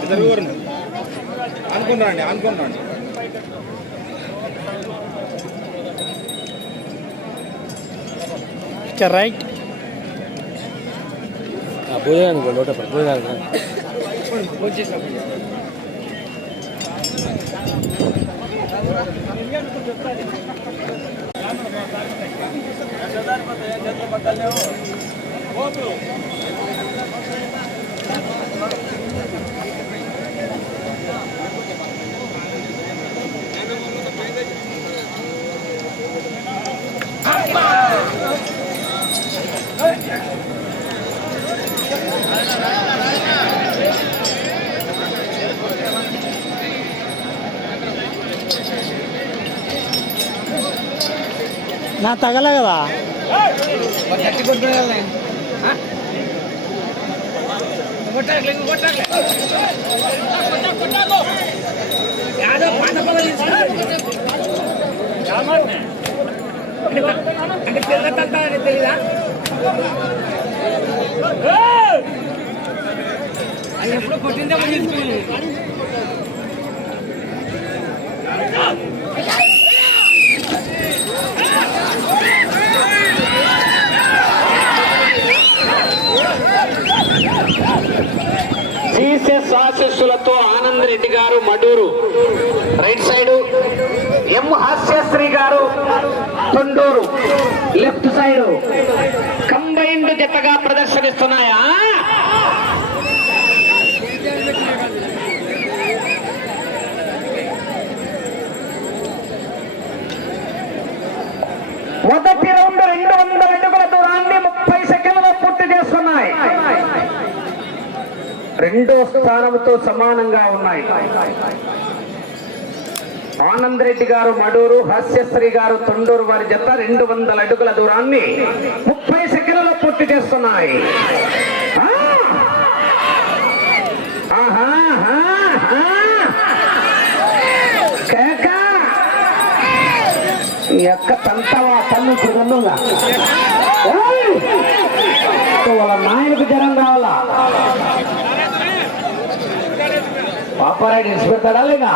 ఇద్దరు ఊరు అనుకుని రండి అనుకుని రండి రైట్ భోజనానికి లోట భోజనానికి నా తగల కదా. ఎప్పుడు కొట్టిందే. తీసుకుని ఆశీస్సులతో Anand Reddy garu Maduru. Right side M Hasyasri garu Tonduru. Left side combined జతగా ప్రదర్శనిస్తున్నాయా మొదటి రౌండ్ రెండు వందల అడుగుల దూరాన్ని ముప్పై సెకండ్లలో పూర్తి చేస్తున్నాయి రెండో స్థానంతో సమానంగా ఉన్నాయి. ఆనంద్ రెడ్డి గారు మడూరు హాస్యశ్రీ గారు తొండూరు వారి జత రెండు వందల అడుగుల దూరాన్ని ముప్పై సెకండ్లలో పూర్తి చేస్తున్నాయి. యొక్క తంతవా తల్లి తిరుగుందా వాళ్ళ నాయనకు జనం కావాలా పాపారాయుడు ఇచ్చిపెడతాడా లేదా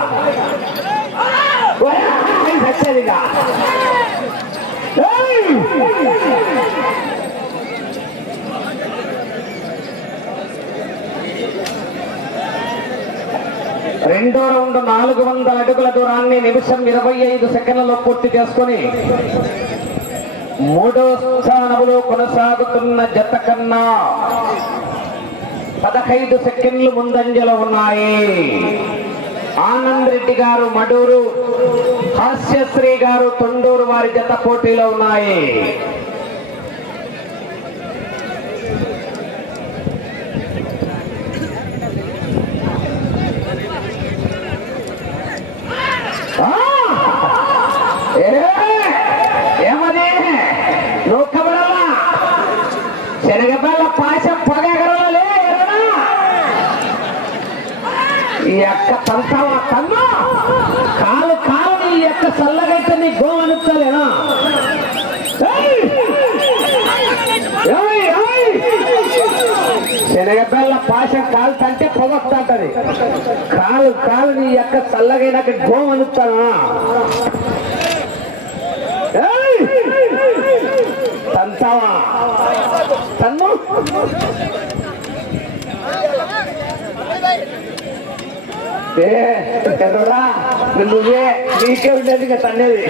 రెండో రౌండ్ నాలుగు వందల అడుగుల దూరాన్ని నిమిషం ఇరవై ఐదు సెకండ్లలో పూర్తి చేసుకొని మూడో స్థానంలో కొనసాగుతున్న జత కన్నా పదహైదు సెకండ్లు ముందంజలో ఉన్నాయి. ఆనంద్ రెడ్డి గారు మడూరు హాస్యశ్రీ గారు తొండూరు వారి జత పోటీలో ఉన్నాయి ఆ! ఏ! ఏమది నువ్వు కబడలా శనగపల్ల పాశం పొగగలలే ఈ యొక్క తంతావ కాలు కాలు ఈ యొక్క చల్లగైతే నీ గో అనుకోలేనా? శనగబెల్ల పాశం కాలు తంటే పొగొస్తుంటది కాలు కాలు నీ యొక్క చల్లగైనాక గో అనుతానా తంతావా? తన్ను? ఏ ఎర్రరా నువ్వే నీకే ఉండేది ఇంకా తన్నేది.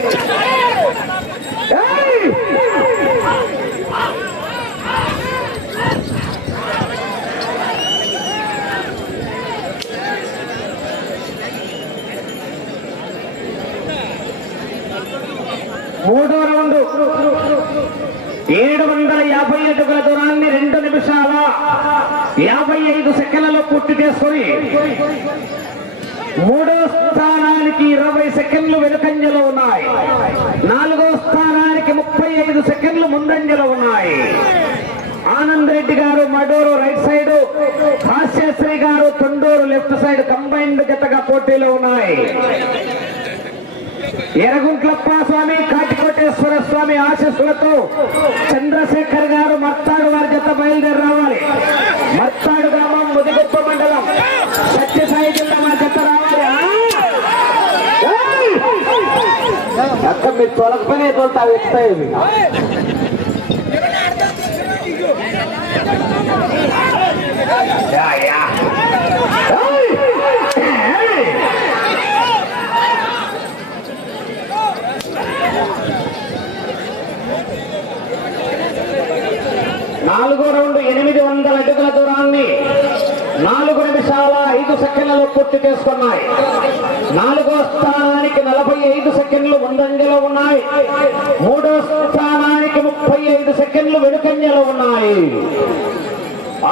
మూడో రౌండ్. ఏడు వందల యాభై అడుగుల దూరాన్ని రెండు నిమిషాల యాభై ఐదు సెకండ్లలో పూర్తి చేసుకొని మూడో స్థానానికి ఇరవై సెకండ్లు వెనుకంజలో ఉన్నాయి. నాలుగో స్థానానికి ముప్పై ఐదు సెకండ్లు ముందంజలో ఉన్నాయి. Anand Reddy garu Maduru right side Hasyasri garu Thonduru left side combined జతగా పోటీలో ఉన్నాయి. ఎరగుంట్లప్ప స్వామి కాటికోటేశ్వర స్వామి ఆశస్సులతో చంద్రశేఖర్ గారు మర్తాడు వారి జత బయలుదేరి రావాలి. మర్తాడు గ్రామం అక్క మీరు తొలకపోయినా తోలుతా అవి ఎక్కుతాయి నాలుగో రౌండ్ ఎనిమిది వందల అడుగుల దూరాన్ని నాలుగు నిమిషాల ఐదు సెకండ్లలో పూర్తి చేసుకున్నాయి. నాలుగో స్థానానికి నలభై ఐదు సెకండ్లు ముందంజలో ఉన్నాయి. మూడో స్థానానికి ముప్పై ఐదు సెకండ్లు వెనుకంజలో ఉన్నాయి.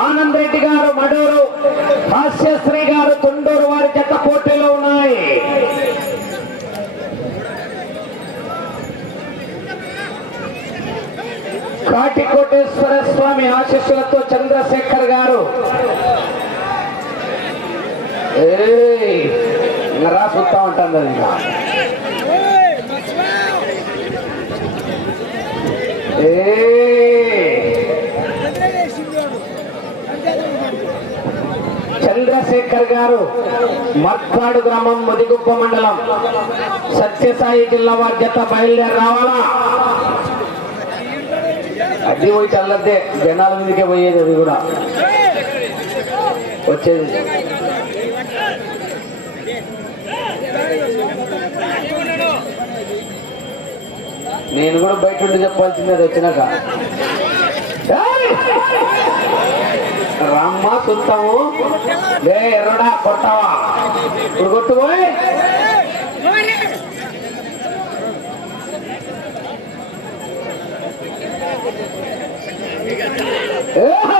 ఆనంద్ రెడ్డి గారు మడూరు హాస్యశ్రీ గారు తొండూరు వారి జత పోటీలో ఉన్నాయి. కాటికోటేశ్వర స్వామి ఆశీస్సులతో చంద్రశేఖర్ గారు. ఇంకా రా చూస్తా ఉంటుంది అది చంద్రశేఖర్ గారు మర్పాడు గ్రామం ముదిగుప్ప మండలం సత్యసాయి జిల్లా బాధ్యత బయలుదేరి రావాలా? అది పోయి చల్లద్దే జనాల మీదకే పోయేది అది కూడా. వచ్చేది. నేను కూడా బయట ఉండి చెప్పాల్సింది అది వచ్చినాక ఏయ్! రమ్మ చూస్తాము లే ఎర్రడా కొట్టావా ఇప్పుడు కొట్టుపోయి ఏయ్!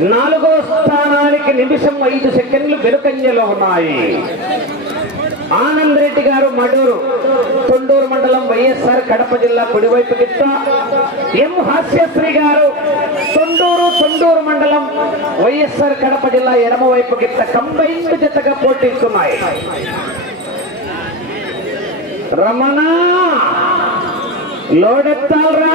నాలుగో స్థానానికి నిమిషం ఐదు సెకండ్లు వెనుకంజలో ఉన్నాయి. ఆనంద్ రెడ్డి గారు మడూరు తొండూరు మండలం వైఎస్ఆర్ కడప జిల్లా కుడివైపు గిట్ట ఎం హాస్యశ్రీ గారు తొండూరు తొండూరు మండలం వైఎస్ఆర్ కడప జిల్లా ఎడమవైపు గిట్ట కంబైన్డ్ జతగా పోటీస్తున్నాయి. రమణ లోడెత్తాలరా?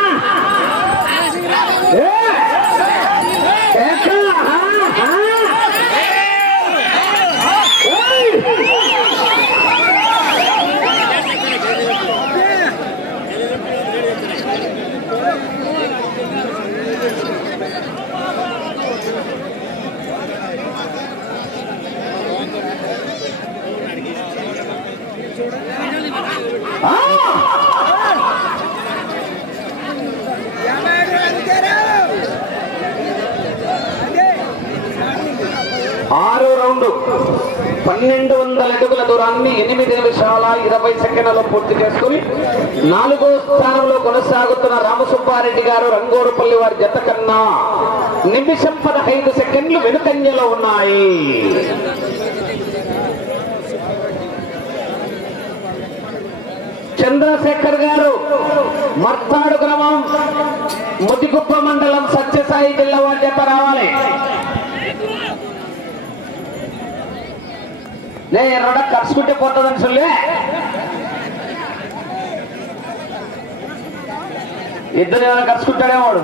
ఆరో రౌండ్. పన్నెండు వందల అడుగుల దూరాన్ని ఎనిమిది నిమిషాల ఇరవై సెకండ్లలో పూర్తి చేసుకుని నాలుగో స్థానంలో కొనసాగుతున్న రామసుబ్బారెడ్డి గారు రంగోరుపల్లి వారి జత కన్నా నిమిషం పదహైదు సెకండ్లు వెనుకంజలో ఉన్నాయి. చంద్రశేఖర్ గారు మర్తాడు గ్రామం ముదిగుప్ప మండలం సత్యసాయి జిల్లా వారి చేత రావాలి. ಲೇ ಎರಡ ಕರ್ಸ್ಬಿಟ್ಟೆ ಬರ್ತದ ಅನ್ಸಲ್ಲೇ ఇద్దరు ఏమైనా కలుసుకుంటాడేమో వాడు?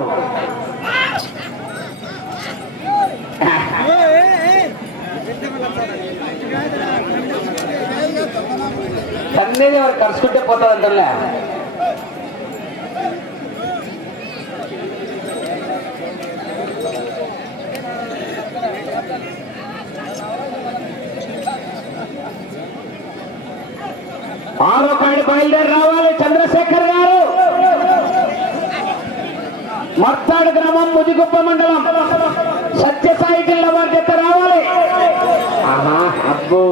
తన్నేది ఎవరు కలుసుకుంటే పోతుంది ఆరో పాయింట్ బయలుదేరి రావాలి చంద్రశేఖర్ గారు. మర్తాడు గ్రామం ముదిగుప్ప మండలం. సత్యసాయి జిల్లా వారి చేత రావాలి. అబ్బో.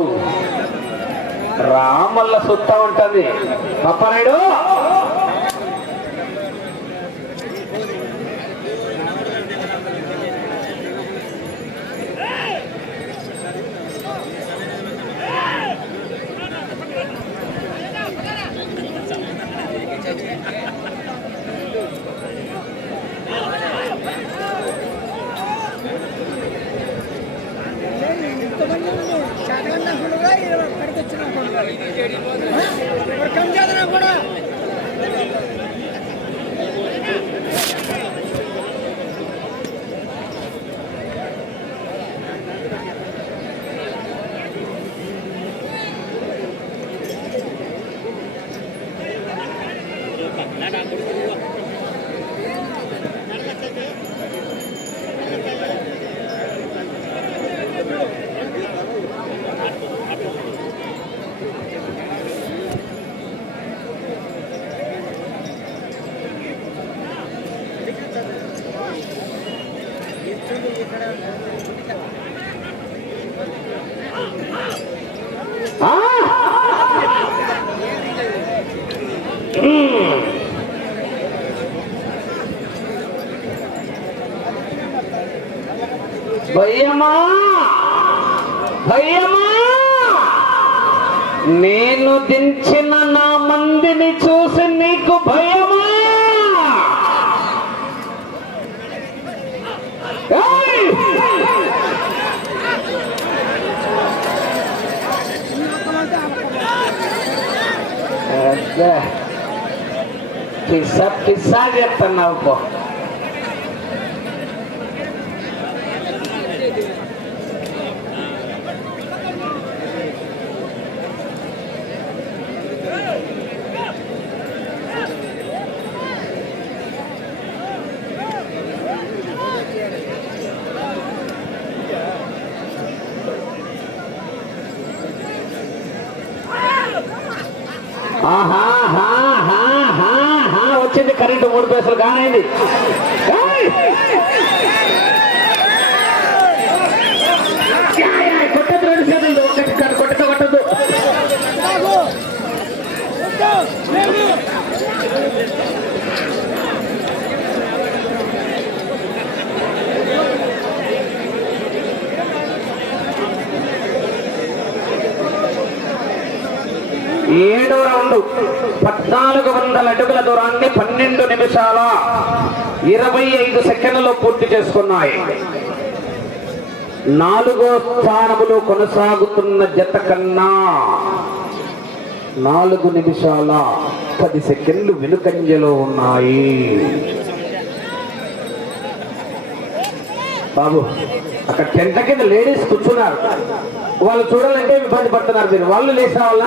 రామల్ల సుత్తా ఉంటది. పప్పనాయుడు కూడా నేను దించిన నా మందిని చూసి నీకు భయమా ఏయ్! అబ్బా. చెప్తున్నావు మూడు పైసలు కానైంది. ఏయ్! రెండు చేతులు కొట్టక ఏడో రౌండ్. పద్నాలుగు వందల అడుగుల దూరాన్ని పన్నెండు నిమిషాల ఇరవై ఐదు సెకండ్లలో పూర్తి చేసుకున్నాయి. నాలుగో స్థానములో కొనసాగుతున్న జత కన్నా నాలుగు నిమిషాల పది సెకండ్లు వెనుకంజలో ఉన్నాయి. బాబు అక్కడ టెంట కింద లేడీస్ కూర్చున్నారు. వాళ్ళు చూడాలంటే ఇబ్బంది పడుతున్నారు మీరు. వాళ్ళు లేచిన వల్ల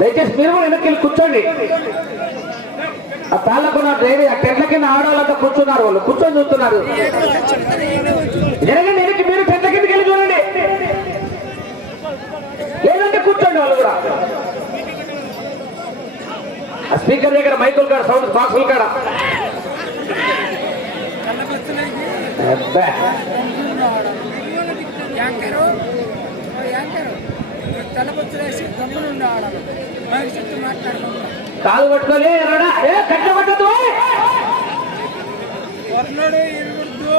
దయచేసి మీరు కూడా వెనక్కి వెళ్ళి కూర్చోండి. ఆ తాళ్ళకున్న దేవి ఆ టెంట్ల కింద ఆడవాళ్ళంతా కూర్చున్నారు వాళ్ళు. కూర్చొని చూస్తున్నారు. జరగండి వెనక్కి మీరు టెంట్ల కిందకి వెళ్ళి చూడండి. లేదంటే కూర్చోండి వాళ్ళు కూడా. ఆ స్పీకర్ దగ్గర మైకుల్ కాడ సౌండ్ బాక్సులు కాడ. అబ్బా. యాంకరు ఓ యాంకరు తలపొచ్చులేసి గమ్మునుండి ఆడాలి. మైక్ చుట్టూ మాట్లాడుకుంటా కాలు పట్టుకొని కొట్టినాడు ఇరగొద్దు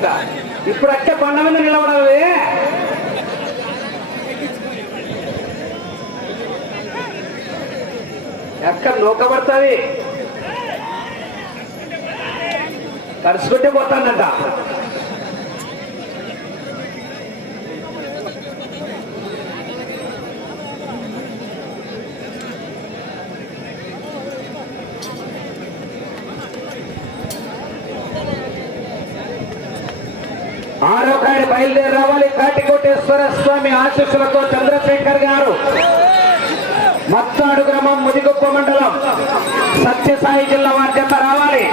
పట్టుకొడుతు ఇప్పుడు అక్క బండ మీద నిలబడాలి. అక్క నూకబడుతుంది కలుసుకుంటే పోతానంట ఆరో కాడి బయలుదేరి రావాలి కాటికోటేశ్వర స్వామి ఆశీస్సులతో చంద్రశేఖర్ గారు మత్తాడు గ్రామం ముదిగుప్ప మండలం సత్యసాయి జిల్లా వారి రావాలి.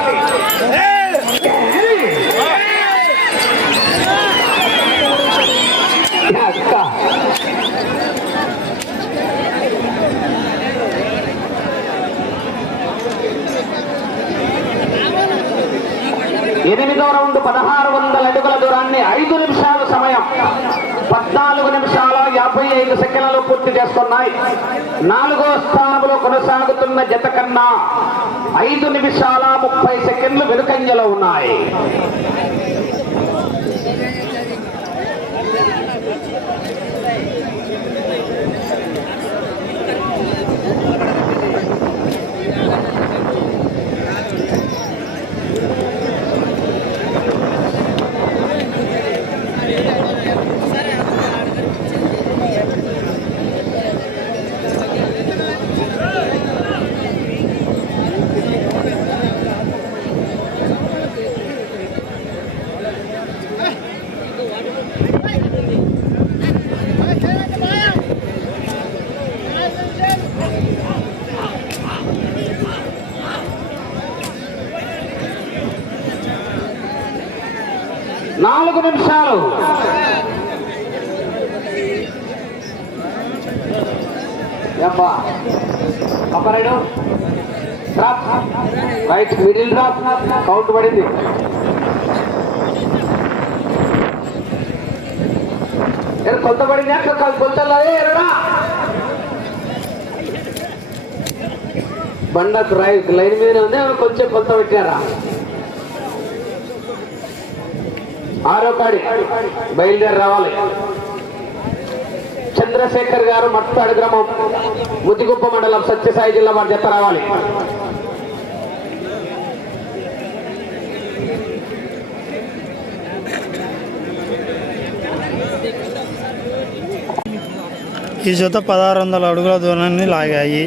ఎనిమిదో రౌండ్ పదహారు వందల అడుగుల దూరాన్ని ఐదు నిమిషాలు పద్నాలుగు నిమిషాల యాభై ఐదు సెకండ్లు పూర్తి చేస్తున్నాయి. నాలుగో స్థానంలో కొనసాగుతున్న జత కన్నా ఐదు నిమిషాల ముప్పై సెకండ్లు వెనుకంజలో ఉన్నాయి నాలుగు నిమిషాలు. అబ్బా అప్పరాడు drop. Right middle drop. Count పడింది. కొంత కొత్త పడిందా కొత్త ఎరడా? బండకు రైట్ లైన్ మీద ఉంది కొంచెం కొత్త పెట్టారా? ఆరో కాడి బయలుదేరి రావాలి. చంద్రశేఖర్ గారు మత్తాడు గ్రామం ముదిగుప్ప మండలం సత్యసాయి జిల్లా వారి జత రావాలి. ఈ జత పదహారు వందల అడుగుల దూరాన్ని లాగాయి.